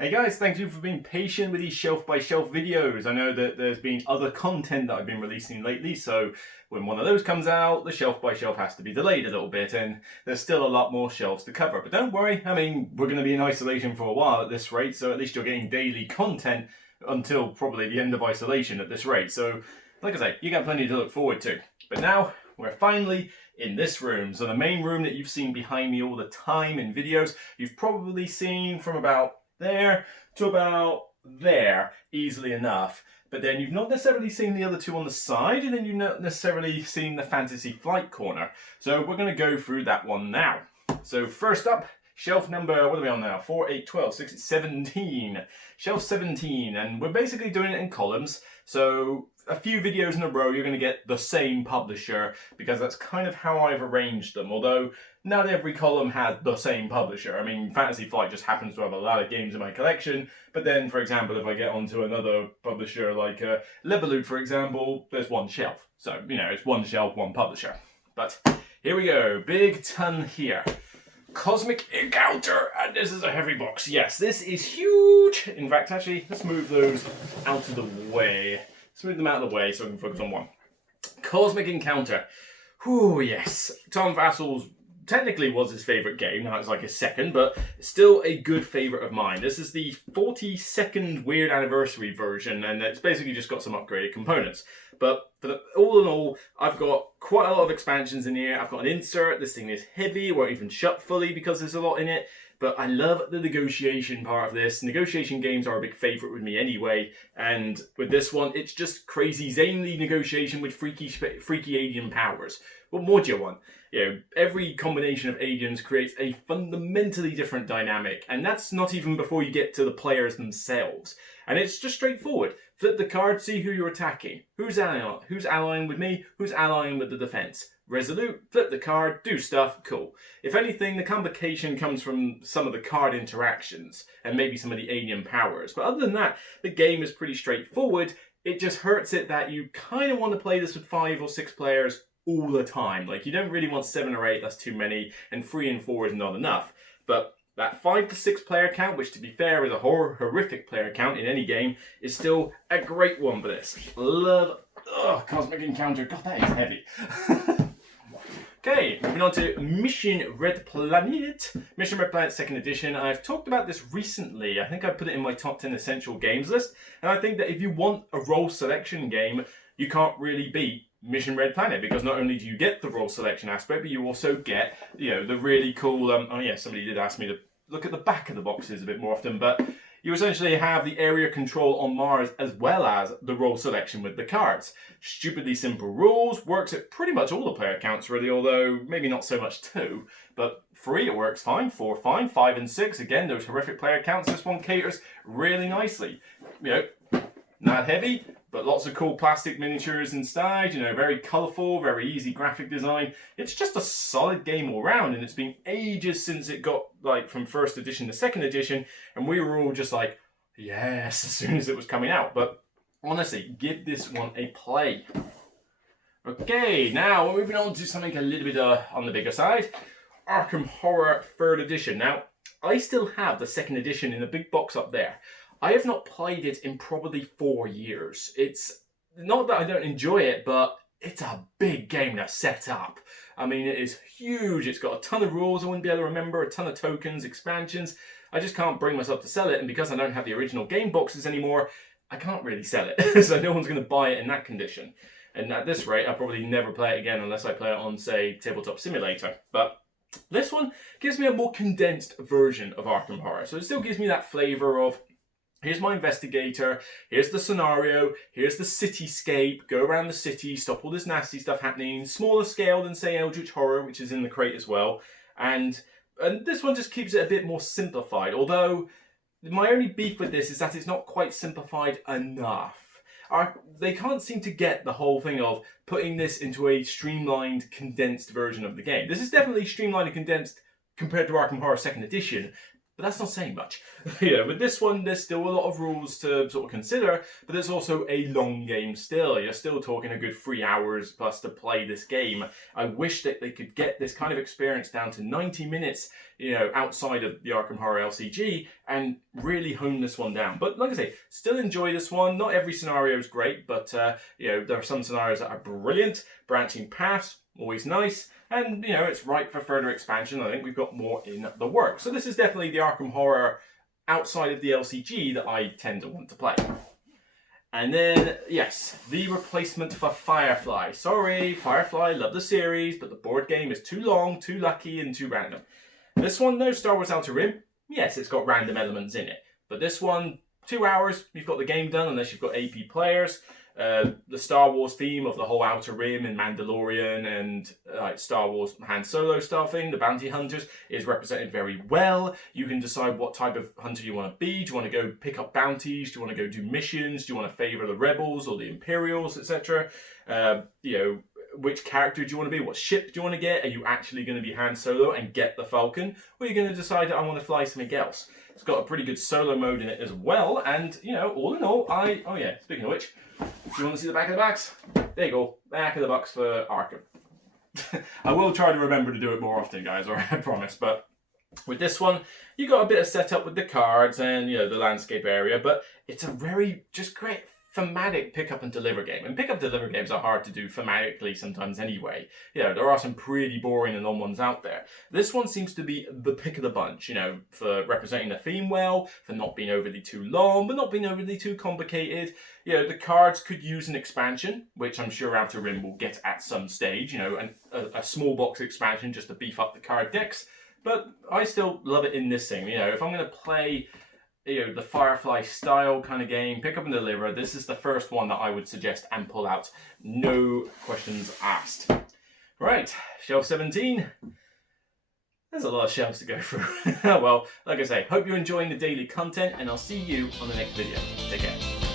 Hey guys, thank you for being patient with these shelf-by-shelf videos. I know that there's been other content that I've been releasing lately, so when one of those comes out, the shelf-by-shelf has to be delayed a little bit, and there's still a lot more shelves to cover. But don't worry, I mean, we're going to be in isolation for a while at this rate, so at least you're getting daily content until probably the end of isolation at this rate. So, like I say, you got plenty to look forward to. But now, we're finally in this room. So the main room that you've seen behind me all the time in videos, you've probably seen from about there to about there, easily enough. But then you've not necessarily seen the other two on the side, and then you've not necessarily seen the Fantasy Flight corner. So we're going to go through that one now. So first up, shelf number, what are we on now? 4, 8, 12, 16, 17. Shelf 17, and we're basically doing it in columns. So a few videos in a row, you're going to get the same publisher, because that's kind of how I've arranged them. Although not every column has the same publisher. I mean, Fantasy Flight just happens to have a lot of games in my collection. But then, for example, if I get onto another publisher like Leveloot, for example, there's one shelf. So, you know, it's one shelf, one publisher. But here we go. Big ton here. Cosmic Encounter, and this is a heavy box. Yes, this is huge. In fact, actually, let's move those out of the way. Let's move them out of the way so we can focus on one. Cosmic Encounter. Whew, yes. Tom Vassal's technically was his favourite game. Now it's like his second, but still a good favourite of mine. This is the 42nd Weird Anniversary version, and it's basically just got some upgraded components. But all in all, I've got quite a lot of expansions in here. I've got an insert. This thing is heavy. It won't even shut fully because there's a lot in it. But I love the negotiation part of this. Negotiation games are a big favourite with me anyway. And with this one, it's just crazy, zany negotiation with freaky alien powers. What more do you want? You know, every combination of aliens creates a fundamentally different dynamic. And that's not even before you get to the players themselves. And it's just straightforward. Flip the card, see who you're attacking. Who's allying with me? Who's allying with the defense? Resolute, flip the card, do stuff, cool. If anything, the complication comes from some of the card interactions and maybe some of the alien powers. But other than that, the game is pretty straightforward. It just hurts it that you kind of want to play this with 5 or 6 players all the time. Like, you don't really want 7 or 8, that's too many, and 3 and 4 is not enough. But that 5 to 6 player count, which to be fair is a horrific player count in any game, is still a great one for this. Love, Cosmic Encounter, god that is heavy. Okay, moving on to Mission Red Planet. Mission Red Planet 2nd Edition. I've talked about this recently. I think I put it in my top 10 essential games list. And I think that if you want a role selection game, you can't really beat Mission Red Planet, because not only do you get the role selection aspect, but you also get, you know, the really cool, oh yeah, somebody did ask me to look at the back of the boxes a bit more often, but you essentially have the area control on Mars as well as the role selection with the cards. Stupidly simple rules, works at pretty much all the player counts really, although maybe not so much 2. But 3 it works fine, 4 fine, 5 and 6, again those horrific player counts, this one caters really nicely. You know, not heavy, but lots of cool plastic miniatures inside, you know, very colourful, very easy graphic design. It's just a solid game all round, and it's been ages since it got, like, from 1st edition to 2nd edition, and we were all just like, yes, as soon as it was coming out. But honestly, give this one a play. Okay, now we're moving on to something a little bit on the bigger side. Arkham Horror 3rd edition. Now, I still have the 2nd edition in the big box up there. I have not played it in probably 4 years. It's not that I don't enjoy it, but it's a big game to set up. I mean, it is huge. It's got a ton of rules I wouldn't be able to remember, a ton of tokens, expansions. I just can't bring myself to sell it, and because I don't have the original game boxes anymore, I can't really sell it. So no one's going to buy it in that condition. And at this rate, I'll probably never play it again unless I play it on, say, Tabletop Simulator. But this one gives me a more condensed version of Arkham Horror. So it still gives me that flavour of, here's my investigator, here's the scenario, here's the cityscape, go around the city, stop all this nasty stuff happening, smaller scale than, say, Eldritch Horror, which is in the crate as well. And this one just keeps it a bit more simplified, although my only beef with this is that it's not quite simplified enough. They can't seem to get the whole thing of putting this into a streamlined, condensed version of the game. This is definitely streamlined and condensed compared to Arkham Horror 2nd Edition, but that's not saying much. With this one, there's still a lot of rules to sort of consider, but there's also a long game still. You're still talking a good 3 hours plus to play this game. I wish that they could get this kind of experience down to 90 minutes, outside of the Arkham Horror LCG, and really hone this one down. But like I say, still enjoy this one. Not every scenario is great, but there are some scenarios that are brilliant. Branching paths, always nice. And, it's ripe for further expansion. I think we've got more in the works. So this is definitely the Arkham Horror outside of the LCG that I tend to want to play. And then, yes, the replacement for Firefly. Sorry, Firefly, love the series, but the board game is too long, too lucky, and too random. This one, no Star Wars Outer Rim. Yes, it's got random elements in it. But this one, 2 hours, you've got the game done, unless you've got AP players. The Star Wars theme of the whole Outer Rim and Mandalorian and Star Wars Han Solo style thing, the bounty hunters, is represented very well. You can decide what type of hunter you want to be. Do you want to go pick up bounties? Do you want to go do missions? Do you want to favor the rebels or the Imperials, etc.? Which character do you want to be? What ship do you want to get? Are you actually going to be Han Solo and get the Falcon? Or are you going to decide that I want to fly something else? It's got a pretty good solo mode in it as well. And, all in all, oh yeah, speaking of which, if you want to see the back of the box, there you go. Back of the box for Arkham. I will try to remember to do it more often, guys, all right, I promise. But with this one, you got a bit of setup with the cards and, the landscape area. But it's a very just great thematic pick up and deliver game. And pick up deliver games are hard to do thematically sometimes anyway. There are some pretty boring and long ones out there. This one seems to be the pick of the bunch, for representing the theme well, for not being overly too long, but not being overly too complicated. The cards could use an expansion, which I'm sure Outer Rim will get at some stage, and a small box expansion just to beef up the card decks. But I still love it in this thing. If I'm going to play the Firefly style kind of game, pick up and deliver, this is the first one that I would suggest and pull out. No questions asked. Right, shelf 17. There's a lot of shelves to go through. Well, like I say, hope you're enjoying the daily content, and I'll see you on the next video. Take care.